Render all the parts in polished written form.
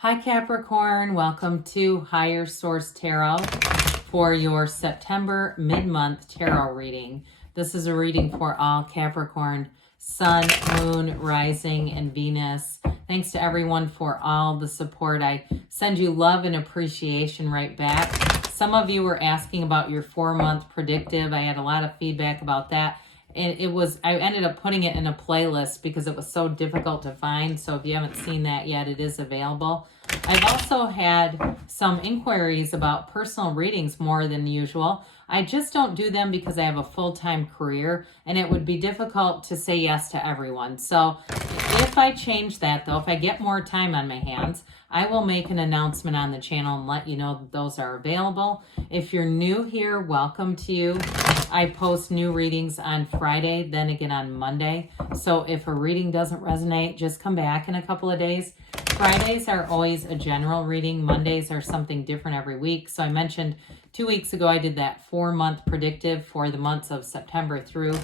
Hi Capricorn, welcome to Higher Source Tarot for your September mid-month tarot reading. This is a reading for all Capricorn, Sun, Moon, Rising, and Venus. Thanks to everyone for all the support. I send you love and appreciation right back. Some of you were asking about your 4-month predictive. I had a lot of feedback about that. And I ended up putting it in a playlist because it was so difficult to find. So if you haven't seen that yet, it is available. I've also had some inquiries about personal readings more than usual. I just don't do them because I have a full-time career and it would be difficult to say yes to everyone. So if I change that though, if I get more time on my hands, I will make an announcement on the channel and let you know that those are available. If you're new here, welcome to you. I post new readings on Friday, then again on Monday. So if a reading doesn't resonate, just come back in a couple of days. Fridays are always a general reading. Mondays are something different every week. So I mentioned 2 weeks ago, I did that 4-month predictive for the months of September through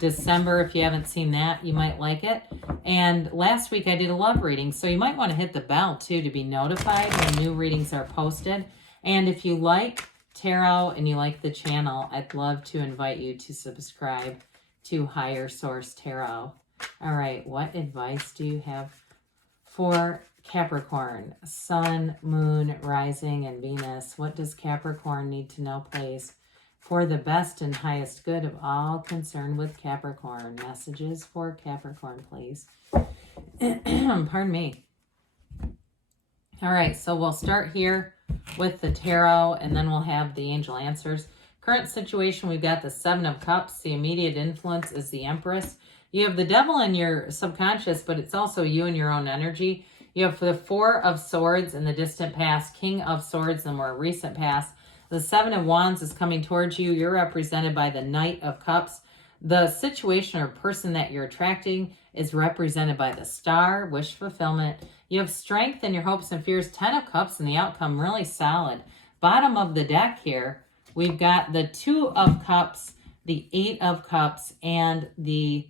December. If you haven't seen that, you might like it. And last week I did a love reading. So you might want to hit the bell too to be notified when new readings are posted. And if you like tarot and you like the channel, I'd love to invite you to subscribe to Higher Source Tarot. All right, what advice do you have for Capricorn, Sun, Moon, Rising, and Venus? What does Capricorn need to know, please, for the best and highest good of all concerned with Capricorn? Messages for Capricorn, please. Pardon me. All right, so we'll start here with the tarot, and then we'll have the angel answers. Current situation, we've got the 7 of Cups. The immediate influence is the Empress. You have the devil in your subconscious, but it's also you and your own energy. You have the 4 of Swords in the distant past, King of Swords in the more recent past. The 7 of Wands is coming towards you. You're represented by the Knight of Cups. The situation or person that you're attracting is represented by the Star, wish fulfillment. You have strength in your hopes and fears, 10 of Cups, and the outcome really solid. Bottom of the deck here, we've got the 2 of Cups, the 8 of Cups, and the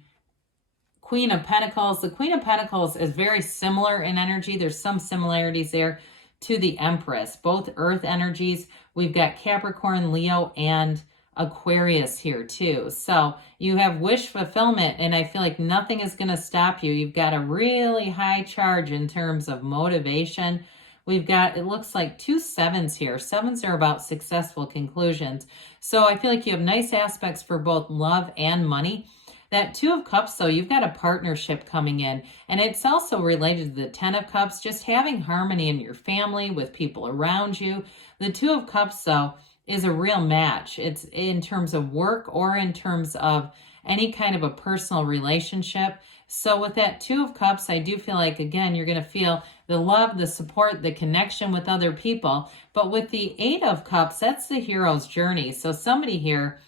Queen of Pentacles. The Queen of Pentacles is very similar in energy. There's some similarities there to the Empress. Both earth energies. We've got Capricorn, Leo, and Aquarius here too. So you have wish fulfillment, and I feel like nothing is going to stop you. You've got a really high charge in terms of motivation. We've got, it looks like 2 sevens here. 7s are about successful conclusions. So I feel like you have nice aspects for both love and money. That 2 of Cups, though, you've got a partnership coming in, and it's also related to the 10 of Cups, just having harmony in your family, with people around you. The 2 of Cups, though, is a real match. It's in terms of work or in terms of any kind of a personal relationship. So with that 2 of Cups, I do feel like, again, you're going to feel the love, the support, the connection with other people. But with the 8 of Cups, that's the hero's journey. So somebody here,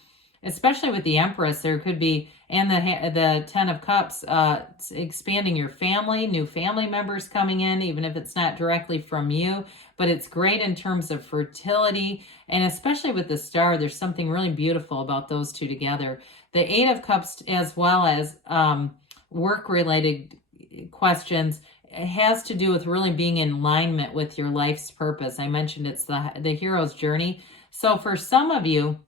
especially with the Empress, there could be, and the 10 of Cups, expanding your family, new family members coming in, even if it's not directly from you. But it's great in terms of fertility, and especially with the Star, there's something really beautiful about those two together. The 8 of Cups, as well as work-related questions, it has to do with really being in alignment with your life's purpose. I mentioned it's the hero's journey. So for some of you,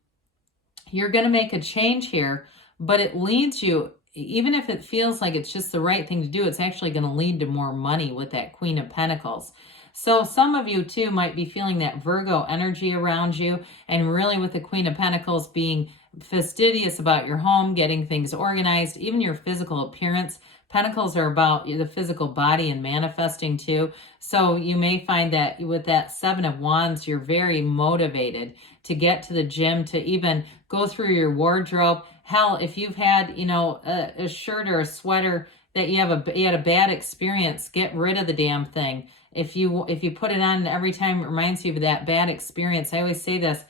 you're going to make a change here, but it leads you, even if it feels like it's just the right thing to do, it's actually going to lead to more money with that Queen of Pentacles. So some of you too might be feeling that Virgo energy around you, and really with the Queen of Pentacles being fastidious about your home, getting things organized, even your physical appearance. Pentacles are about the physical body and manifesting too. So you may find that with that 7 of Wands, you're very motivated to get to the gym, to even go through your wardrobe. Hell, if you've had, a shirt or a sweater that you had a bad experience, get rid of the damn thing. If you put it on every time it reminds you of that bad experience, I always say this,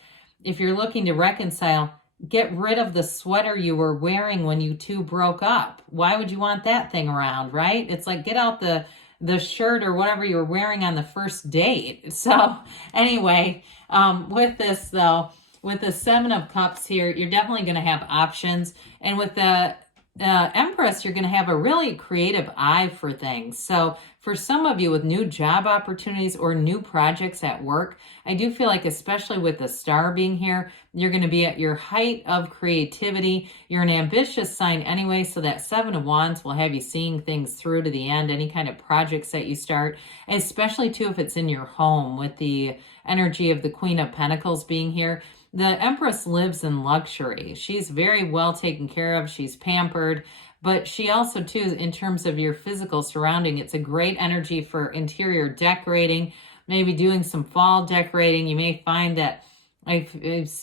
if you're looking to reconcile, get rid of the sweater you were wearing when you two broke up. Why would you want that thing around, right? It's like, get out the shirt or whatever you were wearing on the first date. So anyway, with this though, with the 7 of Cups here, you're definitely going to have options. And with the Empress, you're going to have a really creative eye for things. So for some of you with new job opportunities or new projects at work, I do feel like, especially with the star being here, you're going to be at your height of creativity. You're an ambitious sign anyway, so that Seven of Wands will have you seeing things through to the end, any kind of projects that you start, especially too if it's in your home with the energy of the Queen of Pentacles being here. The Empress lives in luxury. She's very well taken care of. She's pampered, but she also, too, in terms of your physical surrounding, it's a great energy for interior decorating, maybe doing some fall decorating. You may find that I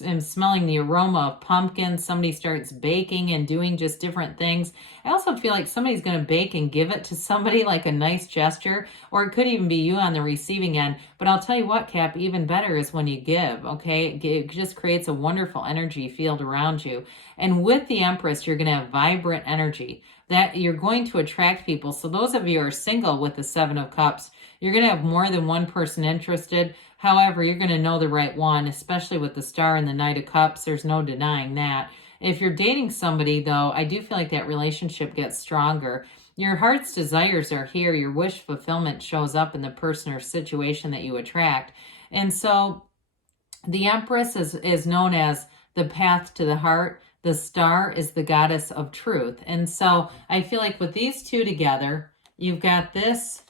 am smelling the aroma of pumpkins. Somebody starts baking and doing just different things. I also feel like somebody's going to bake and give it to somebody, like a nice gesture, or it could even be you on the receiving end. But I'll tell you what, Cap, even better is when you give, okay? It just creates a wonderful energy field around you. And with the Empress, you're going to have vibrant energy that you're going to attract people. So those of you who are single with the Seven of Cups, you're going to have more than one person interested. However, you're going to know the right one, especially with the Star and the Knight of Cups. There's no denying that. If you're dating somebody, though, I do feel like that relationship gets stronger. Your heart's desires are here. Your wish fulfillment shows up in the person or situation that you attract. And so the Empress is known as the path to the heart. The Star is the goddess of truth. And so I feel like with these two together, you've got this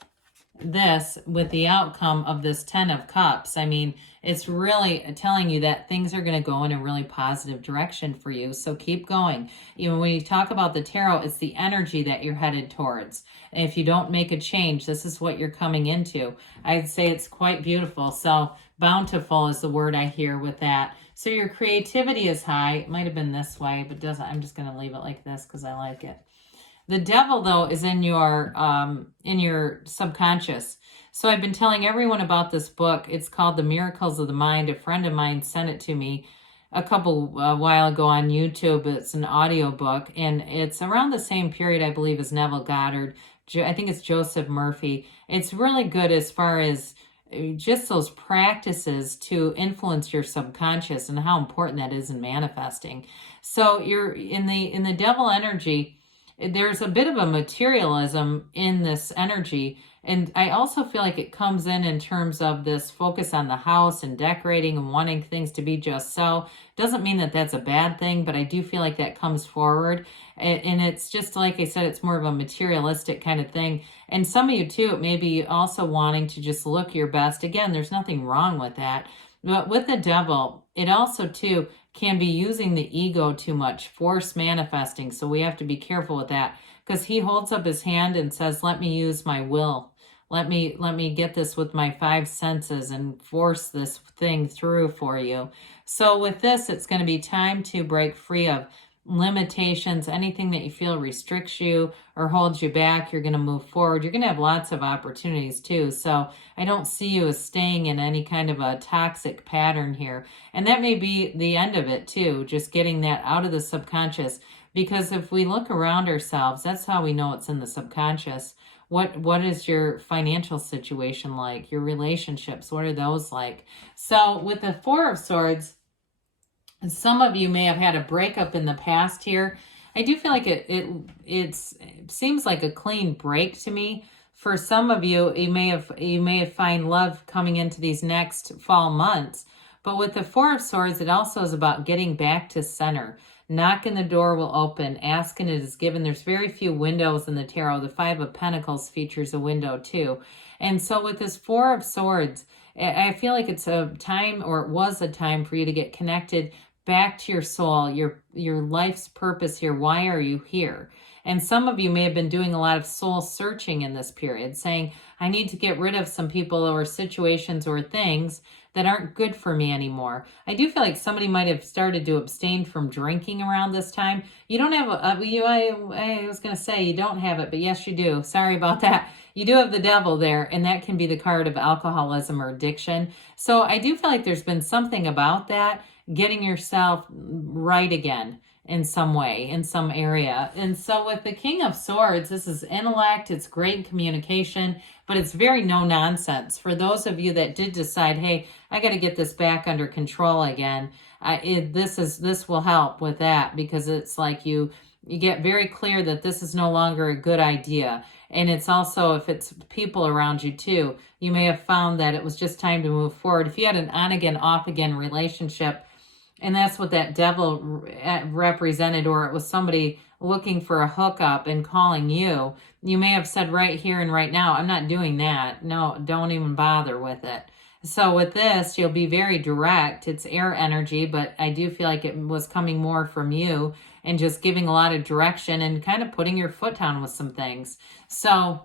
with the outcome of this Ten of Cups. I mean, it's really telling you that things are going to go in a really positive direction for you. So keep going. When you talk about the tarot, it's the energy that you're headed towards. And if you don't make a change, this is what you're coming into. I'd say it's quite beautiful. So bountiful is the word I hear with that. So your creativity is high. It might have been this way, but doesn't. I'm just going to leave it like this because I like it. The Devil, though, is in your subconscious. So I've been telling everyone about this book. It's called The Miracles of the Mind. A friend of mine sent it to me a while ago on YouTube. It's an audio book, and it's around the same period, I believe, as Neville Goddard. I think it's Joseph Murphy. It's really good as far as just those practices to influence your subconscious and how important that is in manifesting. So you're in the Devil energy. There's a bit of a materialism in this energy. And I also feel like it comes in terms of this focus on the house and decorating and wanting things to be just so. Doesn't mean that that's a bad thing, but I do feel like that comes forward. And it's just, like I said, it's more of a materialistic kind of thing. And some of you too, it may be also wanting to just look your best. Again, there's nothing wrong with that. But with the Devil, it also too can be using the ego too much, force manifesting. So we have to be careful with that, because he holds up his hand and says, let me use my will. Let me get this with my five senses and force this thing through for you. So with this, it's going to be time to break free of limitations, anything that you feel restricts you or holds you back. You're going to move forward. You're going to have lots of opportunities too. So I don't see you as staying in any kind of a toxic pattern here. And that may be the end of it too, just getting that out of the subconscious. Because if we look around ourselves, that's how we know it's in the subconscious. What is your financial situation like? Your relationships, what are those like? So with the Four of Swords, some of you may have had a breakup in the past here. I do feel like it seems like a clean break to me. For some of you, you may have find love coming into these next fall months. But with the Four of Swords, it also is about getting back to center. Knocking the door will open. Asking it is given. There's very few windows in the tarot. The Five of Pentacles features a window too. And so with this Four of Swords, I feel like it's a time, or it was a time, for you to get connected back to your soul, your life's purpose here. Why are you here? And some of you may have been doing a lot of soul searching in this period, saying, I need to get rid of some people or situations or things that aren't good for me anymore. I do feel like somebody might have started to abstain from drinking around this time. You don't have I was going to say you don't have it, but yes, you do. Sorry about that. You do have the Devil there, and that can be the card of alcoholism or addiction. So I do feel like there's been something about that, getting yourself right again in some way, in some area. And so with the King of Swords, this is intellect, it's great communication, but it's very no nonsense. For those of you that did decide, hey, I got to get this back under control again, this will help with that, because it's like you you get very clear that this is no longer a good idea. And it's also, if it's people around you too, you may have found that it was just time to move forward. If you had an on again, off again relationship, and that's what that devil represented, or it was somebody looking for a hookup and calling you, you may have said right here and right now, I'm not doing that. No, don't even bother with it. So with this, you'll be very direct. It's air energy, but I do feel like it was coming more from you and just giving a lot of direction and kind of putting your foot down with some things. So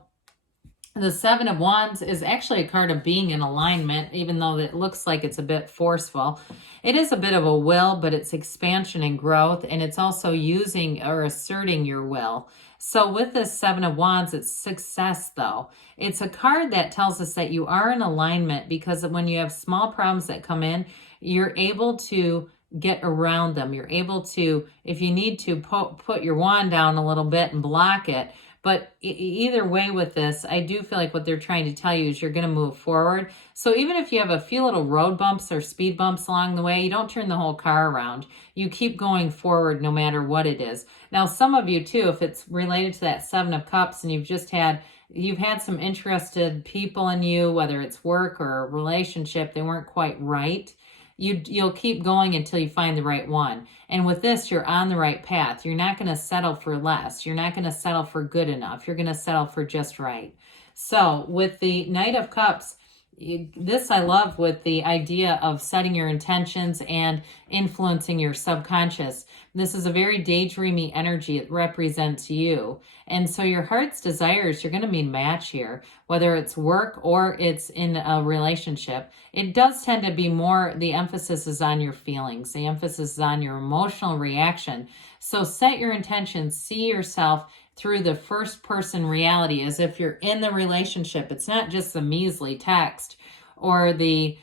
the Seven of Wands is actually a card of being in alignment, even though it looks like it's a bit forceful. It is a bit of a will, but it's expansion and growth, and it's also using or asserting your will. So with this Seven of Wands, it's success, though. It's a card that tells us that you are in alignment, because when you have small problems that come in, you're able to get around them. You're able to, if you need to, put your wand down a little bit and block it. But either way with this, I do feel like what they're trying to tell you is you're going to move forward. So even if you have a few little road bumps or speed bumps along the way, you don't turn the whole car around. You keep going forward no matter what it is. Now, some of you too, if it's related to that Seven of Cups and you've had some interested people in you, whether it's work or a relationship, they weren't quite right. You'll keep going until you find the right one. And with this, you're on the right path. You're not going to settle for less. You're not going to settle for good enough. You're going to settle for just right. So with the Knight of Cups, this I love, with the idea of setting your intentions and influencing your subconscious. This is a very daydreamy energy. It represents you. And so your heart's desires, you're going to mean match here, whether it's work or it's in a relationship. It does tend to be more, the emphasis is on your feelings. The emphasis is on your emotional reaction. So set your intentions, see yourself through the first person reality as if you're in the relationship. It's not just the measly text or the,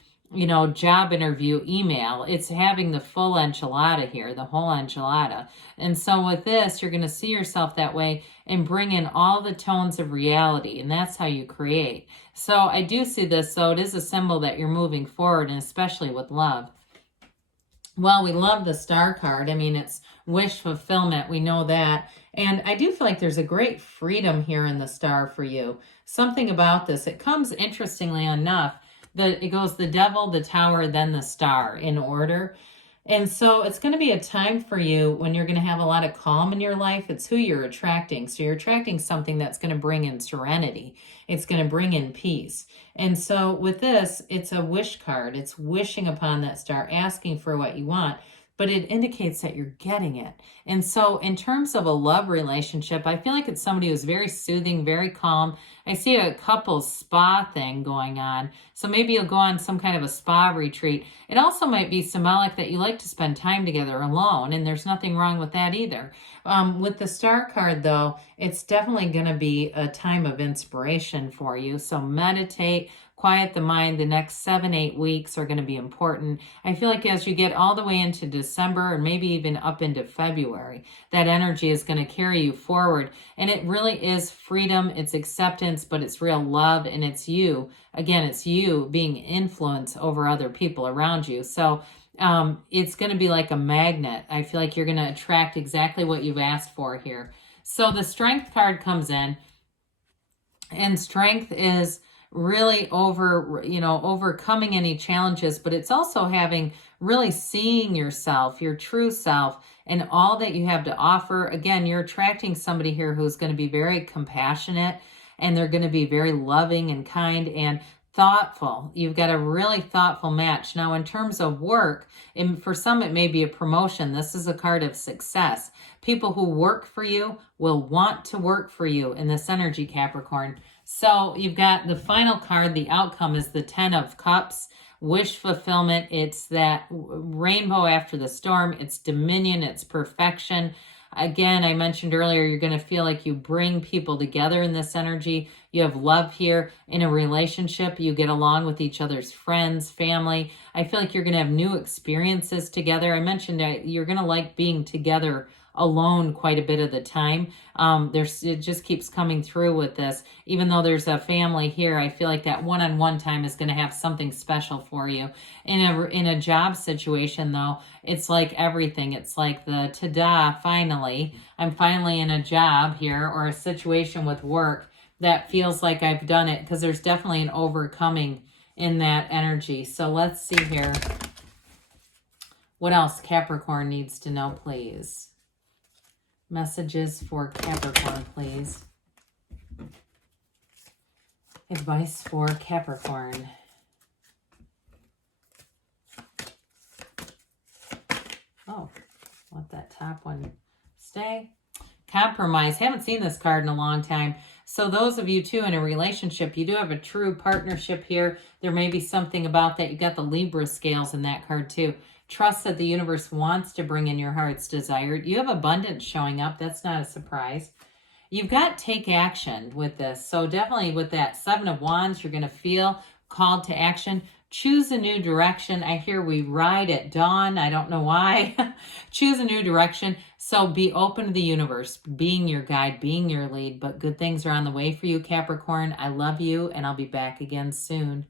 job interview email. It's having the full enchilada here, the whole enchilada. And so with this, you're going to see yourself that way and bring in all the tones of reality. And that's how you create. So I do see this. So it is a symbol that you're moving forward, and especially with love. Well, we love the Star card. I mean, it's wish fulfillment. We know that. And I do feel like there's a great freedom here in the Star for you. Something about this. It comes, interestingly enough, that it goes the Devil, the Tower, then the Star in order. And so it's going to be a time for you when you're going to have a lot of calm in your life. It's who you're attracting. So you're attracting something that's going to bring in serenity. It's going to bring in peace. And so with this, it's a wish card. It's wishing upon that star, asking for what you want, but it indicates that you're getting it. And so in terms of a love relationship, I feel like it's somebody who's very soothing, very calm. I see a couple's spa thing going on. So maybe you'll go on some kind of a spa retreat. It also might be symbolic that you like to spend time together alone, and there's nothing wrong with that either. With the Star card, though, it's definitely going to be a time of inspiration for you. So meditate, quiet the mind. The next 7-8 weeks are going to be important. I feel like as you get all the way into December and maybe even up into February, that energy is going to carry you forward. And it really is freedom, it's acceptance, but it's real love, and it's you. Again, it's you being influence over other people around you. So it's going to be like a magnet. I feel like you're going to attract exactly what you've asked for here. So the Strength card comes in, and strength is really overcoming any challenges, but it's also really seeing yourself, your true self, and all that you have to offer. Again, you're attracting somebody here who's going to be very compassionate, and they're going to be very loving and kind and thoughtful. You've got a really thoughtful match. Now, in terms of work, and for some it may be a promotion. This is a card of success. People who work for you will want to work for you in this energy, Capricorn. So you've got the final card. The outcome is the 10 of Cups, wish fulfillment. It's that rainbow after the storm. It's dominion. It's perfection. Again, I mentioned earlier, you're going to feel like you bring people together in this energy. You have love here. In a relationship, you get along with each other's friends, family. I feel like you're going to have new experiences together. I mentioned that you're going to like being together alone quite a bit of the time. It just keeps coming through with this. Even though there's a family here, I feel like that one-on-one time is going to have something special for you. In a job situation, though, it's like everything. It's like the ta-da, finally. I'm finally in a job here, or a situation with work that feels like I've done it, because there's definitely an overcoming in that energy. So let's see here. What else Capricorn needs to know, please? Messages for Capricorn, please. Advice for Capricorn. Oh, let that top one stay. Compromise. Haven't seen this card in a long time. So those of you, too, in a relationship, you do have a true partnership here. There may be something about that. You got the Libra scales in that card, too. Trust that the universe wants to bring in your heart's desire. You have abundance showing up. That's not a surprise. You've got take action with this. So definitely with that Seven of Wands, you're going to feel called to action. Choose a new direction. I hear we ride at dawn. I don't know why. Choose a new direction. So be open to the universe, being your guide, being your lead. But good things are on the way for you, Capricorn. I love you, and I'll be back again soon.